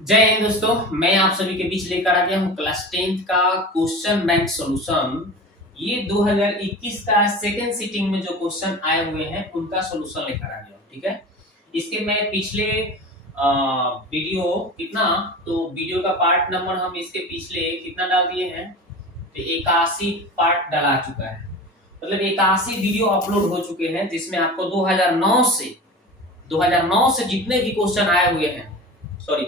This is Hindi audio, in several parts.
जय हिंद दोस्तों, मैं आप सभी के बीच लेकर आ गया हूँ क्लास 10th का क्वेश्चन बैंक सॉल्यूशन। ये 2021 का सेकेंड सीटिंग में जो क्वेश्चन आए हुए हैं उनका सॉल्यूशन लेकर आ गया हूँ। ठीक है, इसके मैं पिछले वीडियो कितना, तो वीडियो का पार्ट नंबर हम इसके पिछले कितना डाल दिए हैं, तो 81 पार्ट डला चुका है। मतलब 81 वीडियो अपलोड हो चुके हैं, जिसमें आपको 2009 से जितने भी क्वेश्चन आए हुए हैं, सॉरी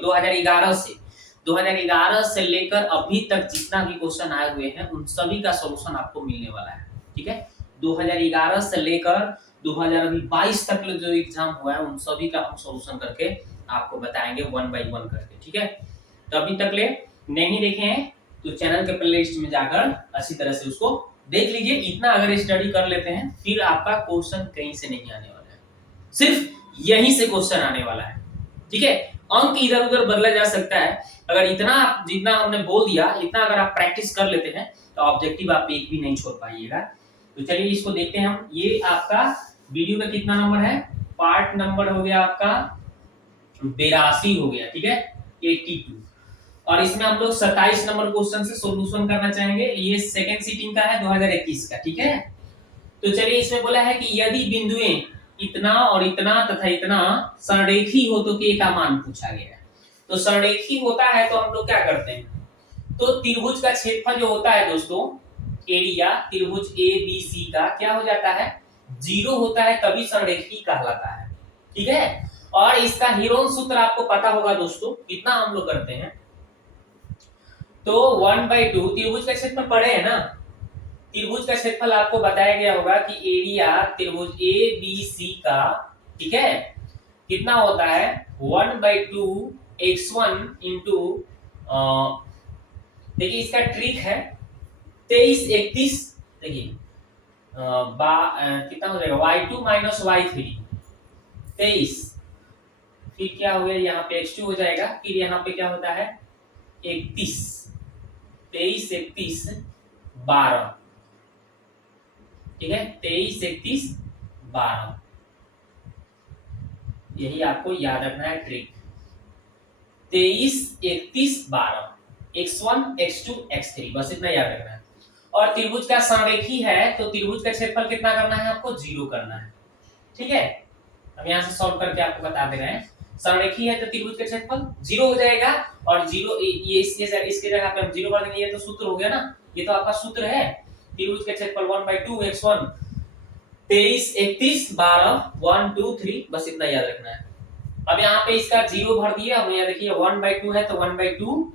2011 से लेकर अभी तक जितना भी क्वेश्चन आए हुए हैं उन सभी का सॉल्यूशन आपको मिलने वाला है। ठीक है, 2011 से लेकर 2022 तक जो एग्जाम हुआ है उन सभी का हम सॉल्यूशन करके आपको बताएंगे वन बाय वन करके। ठीक है, तो अभी तक ले नहीं देखे हैं तो चैनल के प्लेलिस्ट में जाकर अच्छी तरह से उसको देख लीजिए। इतना अगर स्टडी कर लेते हैं फिर आपका क्वेश्चन कहीं से नहीं आने वाला है, सिर्फ यहीं से क्वेश्चन आने वाला है। ठीक है, अंक इधर उधर बदला जा सकता है। अगर इतना जितना हमने बोल दिया इतना अगर आप प्रैक्टिस कर लेते हैं तो ऑब्जेक्टिव आप एक भी नहीं छोड़ पाइएगा। तो चलिए इसको देखते हैं हम। ये आपका वीडियो का कितना नंबर है, पार्ट नंबर हो गया आपका 82 हो गया। ठीक है, 82, और इसमें हम लोग 27 नंबर क्वेश्चन से सॉल्यूशन करना चाहेंगे। ये सेकंड सीटिंग का है 2021 का। ठीक है, तो चलिए इसमें बोला है कि यदि बिंदुएं इतना और इतना तथा इतना संरेखी हो तो के का मान पूछा गया है। तो संरेखी होता है तो हम लोग क्या करते हैं, तो त्रिभुज का क्षेत्रफल जो होता है दोस्तों, एरिया त्रिभुज ए बी सी का क्या हो जाता है, 0 होता है, तभी संरेखी कहलाता है। ठीक है, और इसका हीरोन सूत्र आपको पता होगा दोस्तों, कितना हम लोग करते हैं, तो 1/2 त्रिभुज का क्षेत्रफल पढ़े है ना। त्रिभुज का क्षेत्रफल आपको बताया गया होगा कि एरिया त्रिभुज ए बी सी का, ठीक है, कितना होता है 1/2 x1 इंटू, देखिए इसका ट्रिक है 23 31, देखिए कितना हो जाएगा y2 माइनस y3 23, फिर क्या हो गया यहाँ पे x2 हो जाएगा, फिर यहाँ पे क्या होता है 31, 23 31 12। ठीक है, 23 31 12, यही आपको याद रखना है ट्रिक। 23 31 12, x1 x2 x3, बस इतना याद रखना है। और त्रिभुज का संरेखी है तो त्रिभुज का क्षेत्रफल कितना करना है, आपको 0 करना है। ठीक है, हम यहाँ से सॉल्व करके आपको बता दे रहे हैं। संरेखी है तो त्रिभुज का क्षेत्रफल 0 हो जाएगा, और 0 ये इसके जगह पे हम 0 कर देंगे। ये तो सूत्र हो गया ना, ये तो आपका सूत्र है। त्रिभुज का क्षेत्रफल 1/2 x1 23 31 12 1 2 3, बस इतना याद रखना है। अब यहाँ पे इसका 0 भर दिया। अब यहाँ देखिए 1/2 है तो 1/2।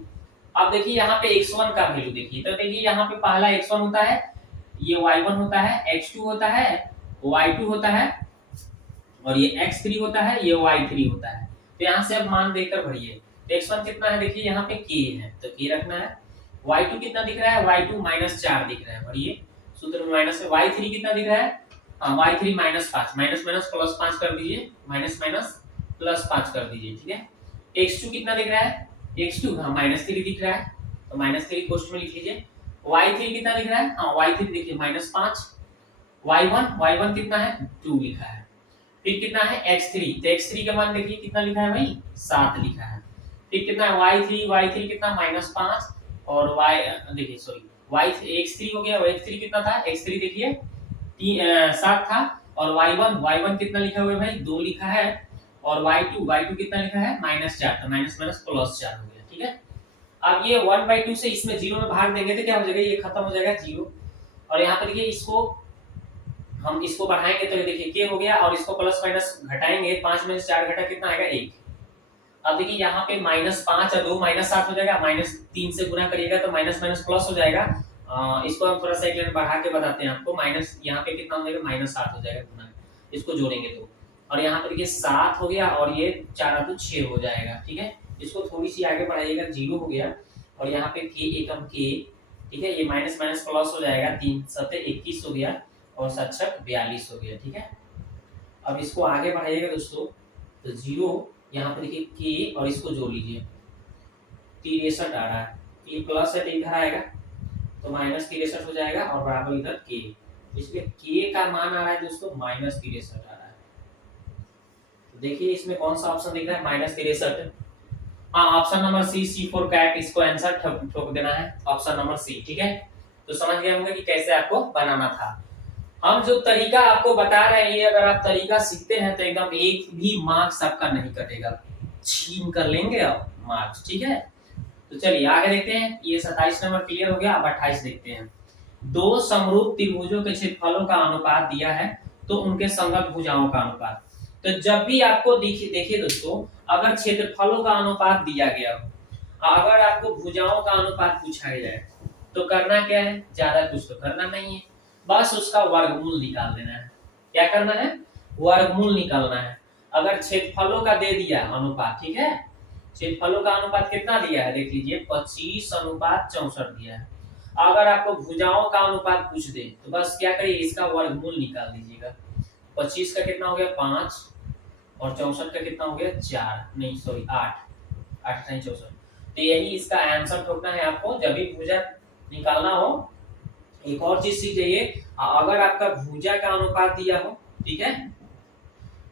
अब देखिए यहाँ पे x1 का वैल्यू देखिए, तो देखिए यहाँ पे पहला x1 होता है, ये y1 होता है, x2 होता है, y2 होता है, और ये x3 होता है, ये y3 होता है। तो यहाँ से अब मान देकर भरिए। तो x1 कितना है, देखिए यहाँ पे k है तो k रखना है। y2 कितना दिख रहा है, y2 -4 दिख रहा है, भरिए सूत्र में माइनस है। y3 कितना दिख रहा है, y3 -5, माइनस माइनस प्लस 5 कर दीजिए, माइनस माइनस प्लस 5 कर दीजिए। ठीक है, x2 कितना दिख रहा है, x2 हाँ -3 दिख रहा है, तो -3 कोष्ठ में लिख लीजिए। y3 कितना दिख रहा है, हाँ y3 देखिए -5, y1 कितना है 2 लिखा है, फिर कितना है x3, तो x3 का मान देखिए कितना लिखा है भाई 7 लिखा है। फिर कितना है y3 कितना -5, और y देखिए सॉरी y x3 हो गया, x3 कितना था, x3 देखिए 7 था, और y1 कितना लिखा हुआ है भाई 2 लिखा है, और y2 कितना लिखा है -4, तो माइनस माइनस प्लस 4 हो गया। ठीक है, अब ये 1/2 से इसमें 0 में भाग देंगे तो क्या हो जाएगा, ये खत्म हो जाएगा 0, और यहाँ पे देखिए इसको हम इसको बढ़ाएंगे तो देखिए k हो गया, और इसको प्लस माइनस घटाएंगे, 5 में से 4 घटा कितना आएगा 1। अब देखिए यहाँ पे -5 और 2 -7 हो जाएगा, -3 से गुना करिएगा तो माइनस माइनस प्लस हो जाएगा। इसको हम थोड़ा सा एक लाइन बढ़ा के बताते हैं आपको। माइनस यहाँ पे कितना हो जाएगा -7 हो जाएगा गुना, इसको जोड़ेंगे तो, और यहाँ पे देखिए 7 हो गया, और ये 4 तो 6 हो जाएगा। ठीक है, इसको थोड़ी सी आगे बढ़ाइएगा, 0 हो गया, और यहाँ पे k एकम k, ठीक है, ये माइनस माइनस प्लस हो जाएगा, 3 7 21 हो गया, और 7 6 42 हो गया। ठीक है, अब इसको आगे बढ़ाइएगा दोस्तों, तो 0 यहाँ पे देखिए k, और इसको जोड़ लीजिए 63 आ रहा है, ये प्लस है तो इधर आएगा तो -63 हो जाएगा, और बराबर इधर k, इसमें k का मान आ रहा है दोस्तों -63 आ रहा है। तो देखिए इसमें कौन सा ऑप्शन दिख रहा है, -63। हाँ, option number C, C for cat, इसको आंसर ठोक देना है, ऑप्शन नंबर सी। ठीक है, तो समझ गए होंगे कि कैसे आपको बनाना था। हम जो तरीका आपको बता रहे हैं, ये अगर आप तरीका सीखते हैं तो एकदम एक भी मार्क्स आपका नहीं कटेगा, छीन कर लेंगे आप मार्क्स। ठीक है, तो चलिए आगे देखते हैं। ये 27 नंबर क्लियर हो गया। अब 28 देखते हैं। दो समरूप त्रिभुजों के क्षेत्रफलों का अनुपात दिया है, तो उनके संगत भुजाओं का अनुपात। तो जब भी आपको देखिए दोस्तों, अगर क्षेत्रफलों का अनुपात दिया गया हो, अगर आपको भुजाओं का अनुपात पूछा जाए, तो करना क्या है, ज्यादा कुछ तो करना नहीं है, बस उसका वर्गमूल निकाल देना है। क्या करना है, वर्गमूल निकालना है। अगर क्षेत्रफलों का दे दिया अनुपात, ठीक है, क्षेत्रफलों का अनुपात कितना दिया है, देख लीजिए 25:64 दिया है। अगर आपको भुजाओं का अनुपात पूछ दे, तो बस क्या करिए, इसका वर्गमूल निकाल दीजिएगा। 25 का कितना हो गया 5, और 64 का कितना हो गया 4, नहीं सॉरी 8, 8 नहीं 64। तो यही इसका आंसर ठोकना है आपको जब भी भुजा निकालना हो। एक और चीज सीख जाइए, अगर आपका भुजा का अनुपात दिया हो, ठीक है,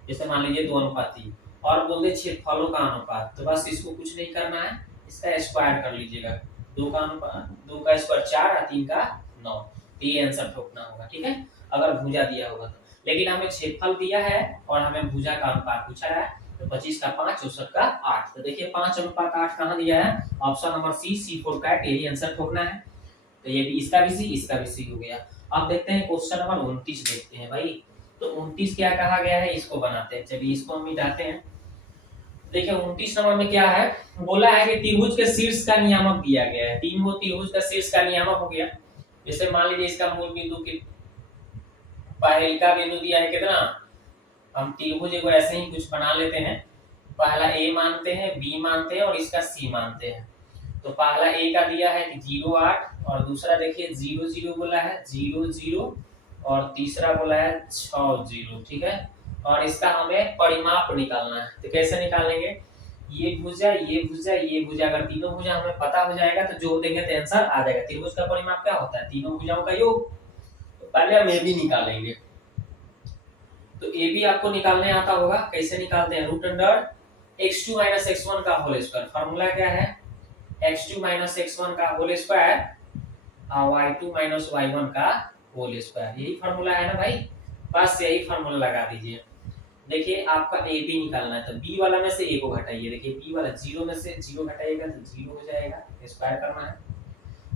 जैसे मान लीजिए 2:3 और बोल दे क्षेत्रफलों का अनुपात, तो बस इसको कुछ नहीं करना है, इसका स्क्वायर कर लीजिएगा। 2 का अनुपात, 2 का स्क्वायर 4 और 3 का 9, तो ये आंसर ठोकना होगा। ठीक है, अगर भुजा दिया होगा तो। लेकिन हमें क्षेत्रफल दिया है और हमें भुजा का अनुपात पूछा है, तो 25 का 5, 64 का 8। तो देखिए 5:8 कहाँ दिया है, option number C, C for cat, यही आंसर ठोकना है। तो ये भी, इसका भी सी, इसका भी सी हो गया। अब देखते हैं क्वेश्चन नंबर 29 देखते हैं भाई। तो 29 क्या कहा गया है, इसको बनाते हैं। चलिए इसको हम मिटाते हैं। देखिए 29 नंबर में क्या है, बोला है कि त्रिभुज के शीर्ष का नियामक दिया गया है। तीन वो त्रिभुज का शीर्ष का नियामक हो गया। जैसे मान लीजिए इसका मूल बिंदु की पहल का बिंदु दिया है कितना, हम त्रिभुज को ऐसे ही कुछ बना लेते हैं। पहला ए मानते हैं, बी मानते हैं और इसका सी मानते हैं। तो पहला ए का दिया है कि 0.8, और दूसरा देखिए 0.0 बोला है, 0.0, और तीसरा बोला है 6.0। ठीक है, और इसका हमें परिमाप निकालना है। तो कैसे निकालेंगे, ये भुजा, ये भुजा, ये भुजा, अगर तीनों भुजा हमें पता हो जाएगा तो जोड़ देंगे तो आंसर आ जाएगा। त्रिभुज का परिमाप क्या होता है, तीनों भुजाओं का योग। तो पहले हम ए बी निकालेंगे। तो ए बी आपको निकालने आता होगा, कैसे निकालते हैं, √x2 - x1 का होल स्क्वायर। फार्मूला क्या है, x2 - x1 का होल स्क्वायर और y2 - y1 का होल स्क्वायर। यही फार्मूला है ना भाई, बस यही फार्मूला लगा दीजिए। देखिए आपका ए बी निकालना है, तो बी वाला में से ए को घटाइए। देखिए बी वाला 0 में से 0 घटाइएगा तो 0 हो जाएगा, स्क्वायर करना है।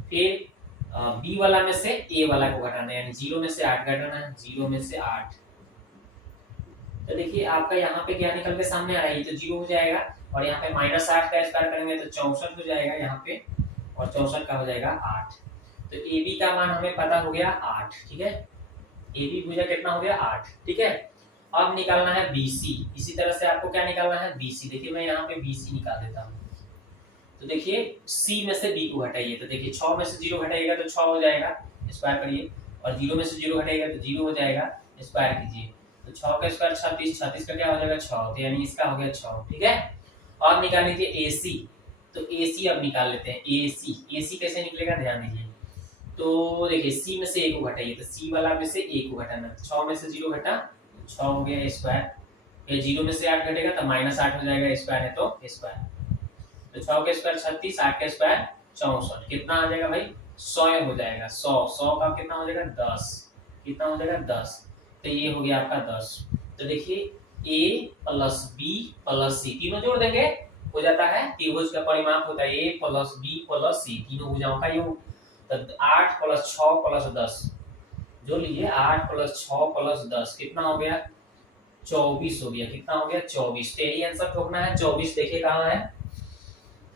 फिर बी वाला में से ए वाला को घटाना है, यानी 0 में से 8 घटाना है, 0 में से 8। तो देखिए आपका यहाँ पे क्या निकल के सामने आ रहा है, ये तो 0 हो जाएगा, और यहाँ पे -8 का स्क्वायर करेंगे तो 64 हो जाएगा यहाँ पे, और 64 का हो जाएगा 8। तो ए बी का मान हमें पता हो गया 8। ठीक है, ए बी भुजा कितना हो गया 8। ठीक है, अब निकालना है BC। इसी तरह से आपको क्या निकालना है, BC। देखिए मैं यहाँ पे BC निकाल देता हूँ। तो देखिए C में से B को हटाइए, तो देखिए 6 में से 0 हटाइएगा तो 6 हो जाएगा, स्क्वायर करिए, और 0 में से 0 हटाइएगा तो 0 हो जाएगा, स्क्वायर कीजिए। तो 6 का स्क्वायर 36, 36 का क्या हो जाएगा 6, तो यानी इसका हो गया 6। ठीक है, और निकाल लीजिए AC। तो AC अब निकाल लेते हैं, AC कैसे निकलेगा ध्यान दीजिए। तो देखिए C में से A को घटाइए, तो C वाला में से A को घटाना, 6 में से 0 घटा, 6 हो गया स्क्वायर। फिर 0 में से 8 घटेगा तो -8 हो जाएगा, स्क्वायर है तो स्क्वायर। तो 6 का स्क्वायर 36, 8 का स्क्वायर 64, कितना आ जाएगा भाई 100 हो जाएगा। 100 का कितना हो जाएगा 10, कितना हो जाएगा 10। तो ये हो गया आपका 10। तो देखिए A + B + C तीनों जोड़ देंगे, हो जाता है त्रिभुज का परिमाप होता है A + B + C, तीनों भुजाओं का योग। तो 8 + 6 + 10 जोड़ लीजिए, 8 + 6 + 10 कितना हो गया 24 हो गया। कितना हो गया 24। तो यही आंसर ठोकना है 24। देखिए कहाँ है,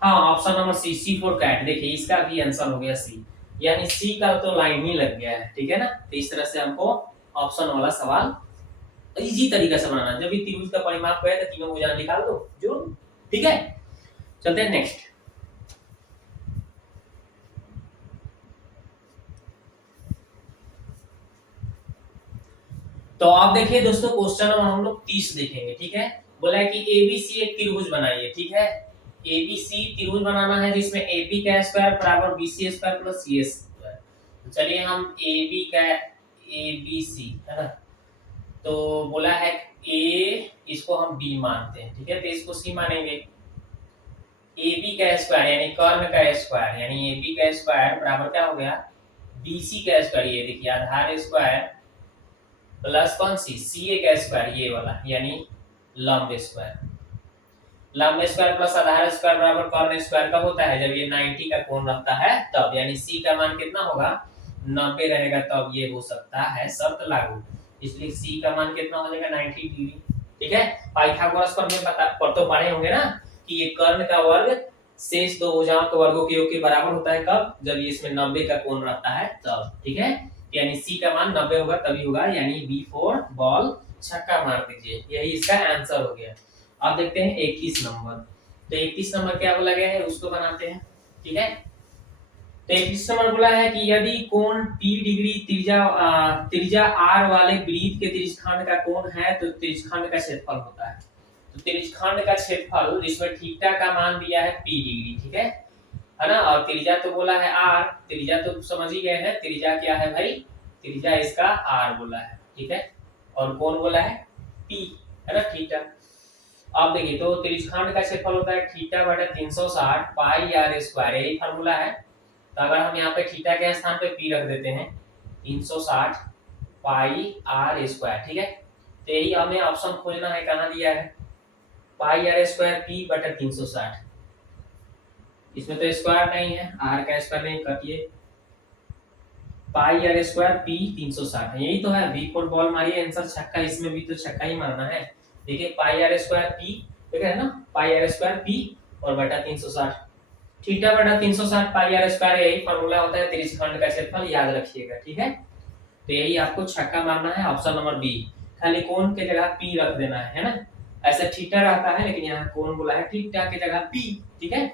हाँ option number C, C for cat. देखिए इसका भी आंसर हो गया सी, यानी सी का तो लाइन ही लग गया है। ठीक है ना, तो इस तरह से हमको ऑप्शन वाला सवाल इजी तरीका से बनाना। जब भी त्रिभुज का परिमाप कहे तो तीनों भुजा निकाल दो, जो ठीक है। चलते हैं नेक्स्ट। तो आप देखिए दोस्तों क्वेश्चन नंबर हम लोग 30 देखेंगे। ठीक है, बोला है कि एबीसी एक त्रिभुज बनाइए। ठीक है, एबीसी त्रिभुज बनाना है जिसमें एबी का स्क्वायर बराबर बीसी स्क्वायर प्लस सी स्क्वायर। तो चलिए हम एबी का एबीसी है ना, तो बोला है ए, इसको हम बी मानते हैं। ठीक है, तो इसको सी मानेंगे। AB का स्क्वायर यानी कर्ण का स्क्वायर यानी AB का स्क्वायर बराबर क्या हो गया, BC का स्क्वायर, ये देखिए आधार स्क्वायर प्लस कौन सी CA का स्क्वायर ये वाला यानी लंब स्क्वायर। लंब स्क्वायर प्लस आधार स्क्वायर बराबर कर्ण स्क्वायर कब होता है, जब ये 90 का कोण रखता है तब, यानी C का मान कितना होगा 90 रहेगा तब ये हो सकता है शर्त लागू, इसलिए C का मान कितना हो जाएगा 90 डिग्री। ठीक है, पाइथागोरस पर में पर तो पढ़े होंगे ना कि ये कर्ण का वर्ग शेष दो भुजाओं के वर्गों के योग के बराबर होता है कब, जब ये इसमें 90 का कोण रहता है तब। ठीक है, यानी C का मान 90 होगा तभी होगा, यानी B4 बॉल छक्का मार दीजिए, यही इसका आंसर हो गया। अब देखते हैं 21 नंबर। तो 21 नंबर क्या बोला गया है उसको बनाते हैं। ठीक है, तो 21 नंबर बोला है कि यदि कोण P डिग्री त्रिज्या R वाले वृत्त के त्रिज्यखंड का कोण है तो त्रिज्यखंड का क्षेत्रफल होता है। तो त्रिज्यखंड का क्षेत्रफल जिसमें थीटा का मान दिया है P डिग्री, ठीक है ना, और त्रिज्या तो बोला है R, त्रिज्या तो समझ ही गए हैं, त्रिज्या क्या है भाई, त्रिज्या इसका R बोला है। ठीक है, और कोण बोला है P, है ना थीटा। अब देखिए तो त्रिज्यखंड का क्षेत्रफल होता है थीटा बटा 360 पाई r स्क्वायर, यही फार्मूला है। तो अगर हम यहाँ पे थीटा के स्थान पे p रख देते हैं 360 पाई r स्क्वायर, ठीक है, तो यही हमें ऑप्शन खोजना है, कहाँ दिया है पाई r स्क्वायर p बटा 360, इसमें तो स्क्वायर नहीं है, r का स्क्वायर नहीं, काटिए पाई r स्क्वायर p 360 यही तो है। V4 बॉल मारिए आंसर छक्का, इसमें भी तो छक्का ही मारना है। देखिए पाई r स्क्वायर p, ठीक है ना, पाई r स्क्वायर p और बटा 360, थीटा बटा 360 पाई r स्क्वायर, यही फार्मूला होता है त्रिज्यखंड का क्षेत्रफल, याद रखिएगा। ठीक है, तो यही आपको छक्का मारना है, ऑप्शन नंबर बी। खाली कोण के जगह p रख देना है ना, ऐसा थीटा रहता है लेकिन यहाँ कोण बोला है थीटा की जगह p। ठीक है,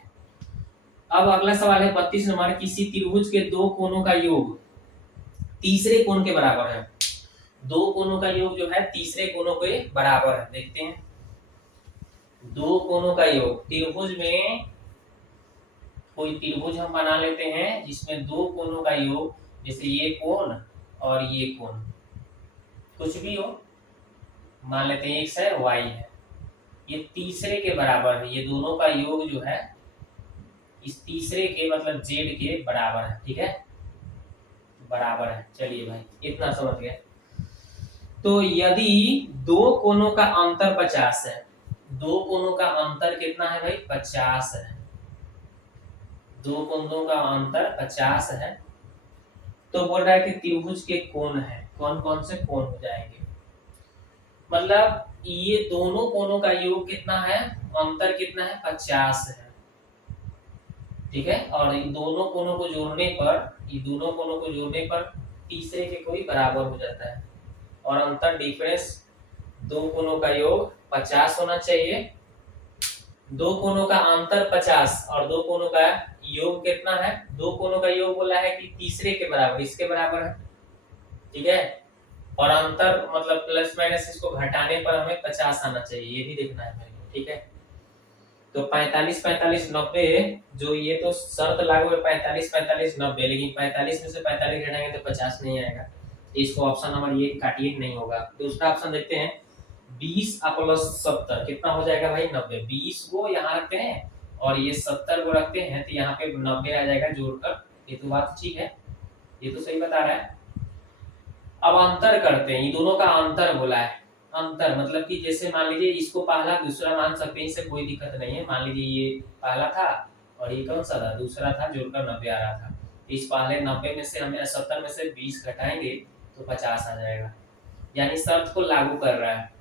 अब अगला सवाल है 32 नंबर, किसी त्रिभुज के दो कोणों का योग तीसरे कोण के बराबर है। दो कोणों का योग जो है तीसरे कोणों के बराबर है। देखते हैं, दो कोणों का योग, त्रिभुज में कोई त्रिभुज हम बना लेते हैं जिसमें दो कोणों का योग, जैसे ये कोण और ये कोण, कुछ भी हो, मान लेते हैं x है y है, ये तीसरे के बराबर है, ये दोनों का योग जो है इस तीसरे के मतलब z के बराबर है। ठीक है, बराबर है, चलिए भाई इतना समझ गए। तो यदि दो कोणों का अंतर 50 है, दो कोणों का अंतर कितना है भाई 50 है, दो कोणों का अंतर 50 है, तो बोल रहा है कि त्रिभुज के कोण है, कौन कौन से कोण हो जाएंगे, मतलब ये दोनों कोणों का योग कितना है, अंतर कितना है 50 है। ठीक है, और इन दोनों कोणों को जोड़ने पर, ये दोनों कोणों को जोड़ने पर तीसरे के कोई बराबर हो जाता है, और अंतर डिफरेंस दो कोणों का योग 50 होना चाहिए, दो कोणों का अंतर 50 और दो कोणों का योग कितना है, दो कोणों का योग बोला है कि तीसरे के बराबर, इसके बराबर है। ठीक है, और अंतर मतलब प्लस माइनस इसको घटाने पर हमें 50 आना चाहिए, ये भी देखना है मेरे को। ठीक है, तो 45 45 90, जो ये तो शर्त लागू है 45 45 90, लेकिन 45 में से 45 घटाएंगे तो 50 नहीं आएगा, तो इसको ऑप्शन नंबर ये काटिए, नहीं होगा। दूसरा ऑप्शन देखते हैं, 20 प्लस 70 कितना हो जाएगा भाई 90, 20 को यहाँ रखते हैं और ये 70 को रखते हैं तो यहाँ पे 90 आ जाएगा जोड़कर, ये तो बात ठीक है, ये तो सही बता रहा है। अब अंतर करते हैं, ये दोनों का अंतर बोला है, अंतर मतलब कि जैसे मान लीजिए इसको पहला दूसरा मान सकते हैं, इससे कोई दिक्कत नहीं है, मान लीजिए ये पहला था और ये कौन सा था दूसरा था, जोड़कर 90 आ रहा था, इस पहले 90 में से हमें 70 में से 20 घटाएंगे तो 50 आ जाएगा, यानी शर्त को लागू कर रहा है।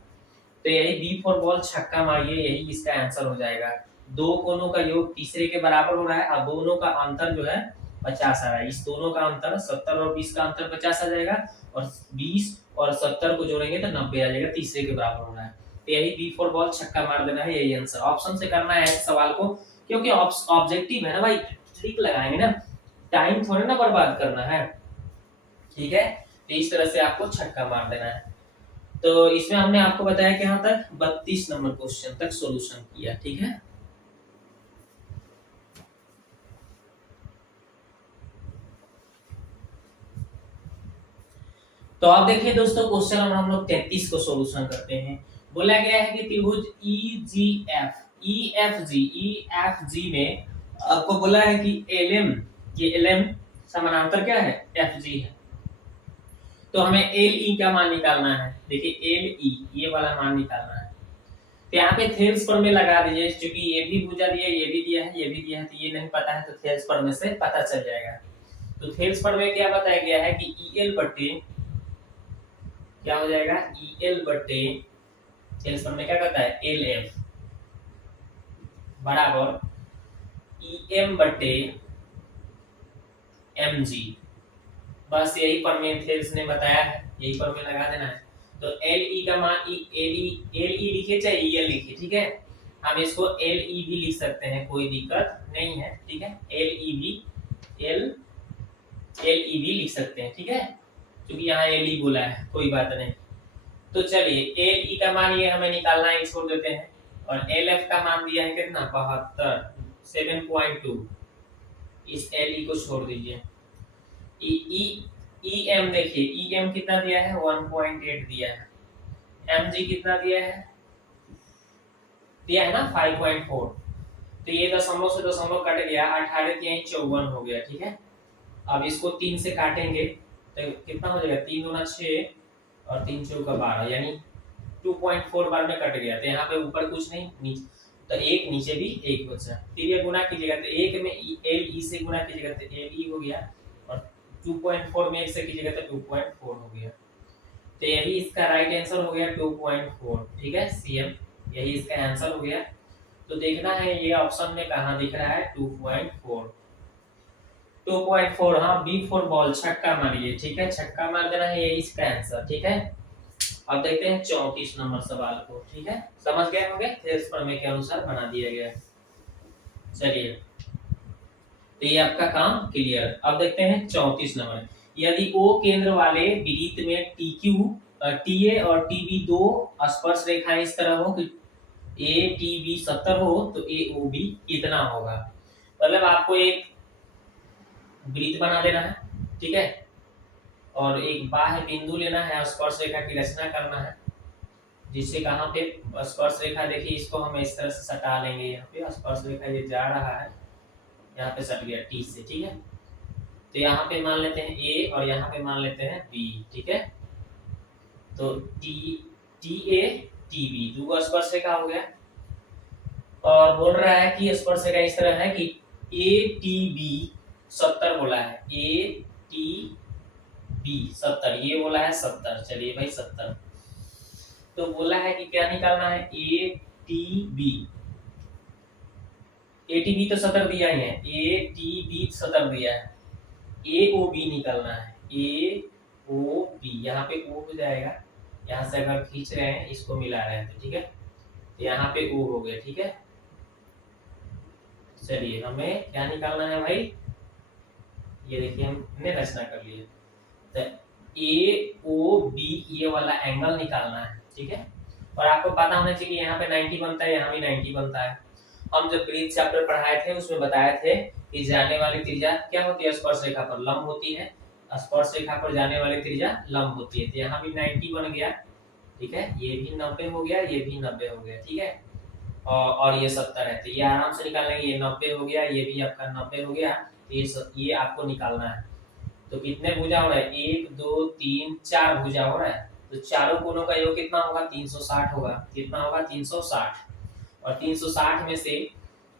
तो यही B4 बॉल छक्का मारिए, यही इसका आंसर हो जाएगा। दो कोणों का योग तीसरे के बराबर हो रहा है, अब दोनों का अंतर जो है 50 आ रहा है, इस दोनों का अंतर 70 और 20 का अंतर 50 आ जाएगा, और 20 और 70 को जोड़ेंगे तो 90 आ जाएगा, तीसरे के बराबर हो रहा है। तो यही B4 बॉल छक्का मार देना है, यही आंसर। ऑप्शन से करना है इस सवाल को, क्योंकि ऑब्जेक्टिव है ना भाई, ट्रिक लगाएंगे ना, टाइम थोड़ा ना बर्बाद करना है। ठीक है, तो इस तरह से आपको छक्का मार देना है। तो इसमें हमने आपको बताया कि यहाँ तक 32 नंबर क्वेश्चन तक सॉल्यूशन किया। ठीक है, तो आप देखिए दोस्तों क्वेश्चन नंबर हम लोग 33 को सॉल्यूशन करते हैं। बोला गया है कि त्रिभुज EGF ई एफ जी में आपको बोला है कि एल एम समानांतर क्या है, एफ जी है। तो हमें एल ई का मान निकालना है। देखिए एल ई ये वाला मान निकालना है। तो यहाँ पे थेल्स पर में लगा दीजिए, क्योंकि ये भी भुजा दिया है, ये भी दिया है, ये भी दिया है, तो ये नहीं पता है तो थेल्स पर में से पता चल जाएगा। तो थेल्स पर में क्या बताया गया है कि ई एल बट्टे क्या हो जाएगा, ई एल बट्टे थेल्स पर में क्या कहता है एल एफ बराबर ई एम बट्टे एम जी। बस यही पर में थेल्स ने बताया है, यही पर में लगा देना है। तो एल ई का मान एल ई लिखे चाहे ई एल लिखे, ठीक है। हम इसको एल ई भी लिख सकते हैं, कोई दिक्कत नहीं है, ठीक है। एल ई भी लिख सकते हैं, ठीक है, क्योंकि यहाँ एल ई बोला है, कोई बात नहीं। तो चलिए एल ई का मान ये हमें निकालना है, छोड़ देते हैं। और एल एफ का मान दिया है कितना 72 7.2, इस एल ई को छोड़ दीजिए। ई एम देखिए, ई एम कितना दिया है 1.8 दिया है, एम जी कितना दिया है ना 5.4। तो ये दशमलव से दशमलव कट गया, 18 के 54 हो गया, ठीक है। अब इसको 3 से काटेंगे तो कितना हो जाएगा, 3 गुना 6 और 3 चौका 12, यानी 2.4 बार में कट गया। तो यहाँ पे ऊपर कुछ नहीं, नीचे तो एक, नीचे भी एक बचा। फिर ये गुना कीजिएगा तो एक में एल ई से गुना कीजिएगा तो एल ई हो गया, और 2.4 में एक से कीजिएगा तो 2.4 हो गया। तो यही इसका राइट आंसर हो गया 2.4, ठीक है। सीएम यही इसका आंसर हो गया। तो देखना है ये ऑप्शन में कहाँ दिख रहा है 2.4। 2.4 हाँ, बी फॉर बॉल, छक्का मारिए, ठीक है, छक्का मार देना है, यही इसका आंसर, ठीक है। अब देखते हैं 34 नंबर सवाल को, ठीक है। समझ गए होंगे, थेल्स प्रमेय के अनुसार बना दिया गया। चलिए तो ये आपका काम क्लियर। अब देखते हैं 34 नंबर। यदि ओ केंद्र वाले वृत्त में टीक्यू टीए और टीबी दो स्पर्श रेखाएं इस तरह हो कि ए टी बी 70 हो तो ए ओ बी कितना होगा। मतलब आपको एक वृत्त बना देना है, ठीक है, और एक बाह्य बिंदु लेना है, स्पर्श रेखा की रचना करना है, जिससे कहाँ पे स्पर्श रेखा, देखिए इसको हम इस तरह से सटा लेंगे। यहाँ पे स्पर्श रेखा ये जा रहा है, यहाँ पे सट गया टी से, ठीक है। तो यहाँ पे मान लेते हैं ए और यहाँ पे मान लेते हैं बी, ठीक है। तो टी ए टी बी दो स्पर्श रेखा हो गया, और बोल रहा है कि स्पर्श रेखा इस तरह है कि ए टी बी 70 बोला है, ए टी बी 70, ये बोला है 70। चलिए भाई 70, तो बोला है कि क्या निकालना है, ए टी बी तो 70 दिया ही है, ए टी बी 70 दिया है, ए ओ बी निकालना है, ए ओ बी। यहाँ पे ओ हो जाएगा, यहाँ से अगर खींच रहे हैं इसको मिला रहे हैं तो, ठीक है, तो यहाँ पे ओ हो गया, ठीक है। चलिए हमें क्या निकालना है भाई, ये देखिए हमने रचना कर लिए। तो ए ओ बी ये वाला एंगल निकालना है, ठीक है। और आपको पता होना चाहिए कि यहाँ पे 90 बनता है, यहाँ भी 90 बनता है। हम जब ब्रीथ चैप्टर पढ़ाए थे उसमें बताए थे कि जाने वाली त्रिज्या क्या होती है, स्पर्श रेखा पर लंब होती है, स्पर्श रेखा पर जाने वाली त्रिज्या लंब होती है। तो यहाँ भी 90 बन गया, ठीक है, ये भी 90 हो गया, ये भी 90 हो गया, ठीक है, और ये 70 है, तो ये आराम से निकाल लेंगे। ये 90 हो गया, ये भी आपका 90 हो गया, तो ये आपको निकालना है। तो कितने भुजा हो रहा है, 1 2 3 4 भुजा हो रहा है, तो चारों कोनों का योग कितना होगा 360 होगा। कितना होगा 360, और 360 में से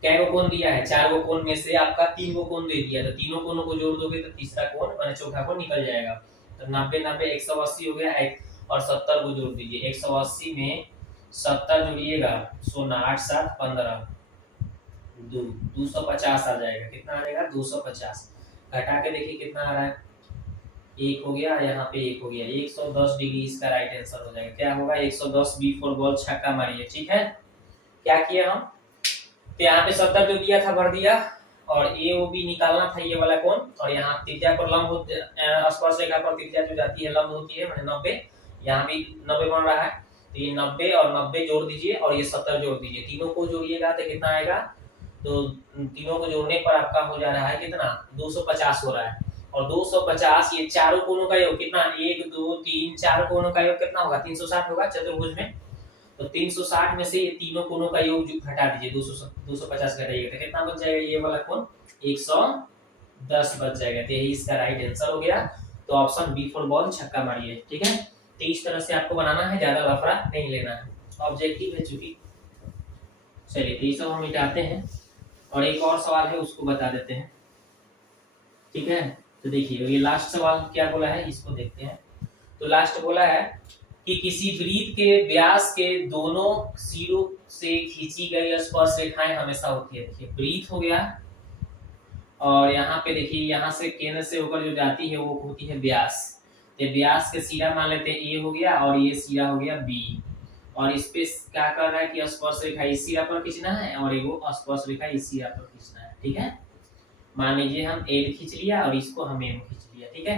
क्या गो कोण दिया है, 4 गो कोण में से आपका 3 गो कोण दे दिया, तो तीनों कोणों को जोड़ दोगे तो तीसरा कोण माने चौथा कोण निकल जाएगा। तो 90 90 180 हो गया, और 70 को जोड़ दीजिए, 180 में 70 जोड़िएगा 16 8 7 15 250 आ जाएगा। कितना आ जाएगा 250, घटा के देखिए कितना आ रहा है, 1 हो गया, यहाँ पे 1 हो गया, 110 डिग्री इसका राइट आंसर हो जाएगा। क्या होगा 110, बी फॉर बॉल, छक्का मारिए, ठीक है। क्या किया हम, तो यहाँ पे 70 जो दिया था भर दिया, और ए ओ बी निकालना था ये वाला कोण, और यहाँ त्रिज्या पर लंब होते, स्पर्श रेखा पर त्रिज्या जो जाती है लंब होती है, माने 90, यहाँ भी 90 बन रहा है, तो ये 90 और 90 जोड़ दीजिए, और ये 70 जोड़ दीजिए, तीनों को जोड़िएगा तो कितना आएगा, तो तीनों को जोड़ने पर आपका हो जा रहा है कितना 250 हो रहा है। और 250 ये चारों कोणों का योग कितना, 1 2 3 4 कोणों का योग कितना होगा 360 होगा चतुर्भुज में। तो 360 में से ये तीनों कोणों का योग घटा दीजिए, 250 घटाइएगा तो कितना बच जाएगा, ये वाला कोण 110 बच जाएगा। तो यही इसका राइट आंसर हो गया। तो ऑप्शन बी फॉर बॉल, छक्का मारिए। ठीक है, तो इस तरह से आपको बनाना है, ज्यादा लफड़ा नहीं लेना है, ऑब्जेक्टिव है चूंकि। चलिए तो ये सब हम मिटाते हैं और एक और सवाल है उसको बता देते हैं। ठीक है, तो देखिए ये लास्ट सवाल क्या बोला है, इसको देखते हैं। तो लास्ट बोला है कि किसी वृत्त के व्यास के दोनों सिरों से खींची गई स्पर्श रेखाएं हमेशा होती है। देखिए वृत्त हो गया और यहाँ पे देखिए यहाँ से केंद्र से होकर जो जाती है वो होती है व्यास। तो व्यास के सिरा मान लेते हैं ए हो गया और ये सिरा हो गया बी, और इस पे क्या कर रहा है कि स्पर्श रेखा इस सिरा पर खींचना है और एगो स्पर्श रेखा इस सिरा पर खींचना है। ठीक है, मान लीजिए हम एल खींच लिया और इसको हम एम खींच लिया। ठीक है,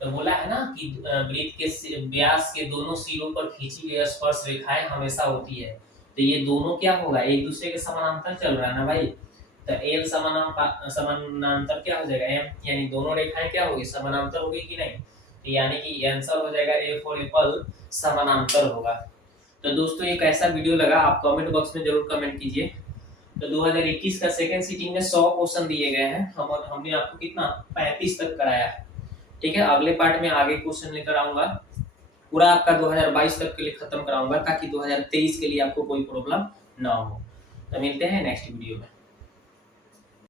तो बोला है ना कि वृत्त के व्यास के दोनों सिरों पर खींची गई स्पर्श रेखाएं हमेशा होती है। तो ये दोनों क्या होगा, एक दूसरे के समानांतर चल रहा है ना भाई, तो एल समानांतर क्या हो जाएगा एम, यानी दोनों रेखाएं क्या होगी, समानांतर होगी कि नहीं। तो यानी कि आंसर हो जाएगा ए फॉर एप्पल, समानांतर होगा। तो दोस्तों एक ऐसा वीडियो लगा, आप कमेंट बॉक्स में जरूर कमेंट कीजिए। तो 2021 का सेकंड सिटिंग में 100 क्वेश्चन दिए गए हैं, हमने आपको कितना 35 तक कराया है। ठीक है, अगले पार्ट में आगे क्वेश्चन लेकर आऊंगा, पूरा आपका 2022 तक के लिए खत्म कराऊंगा ताकि 2023 के लिए आपको कोई प्रॉब्लम ना हो। तो मिलते हैं नेक्स्ट वीडियो में।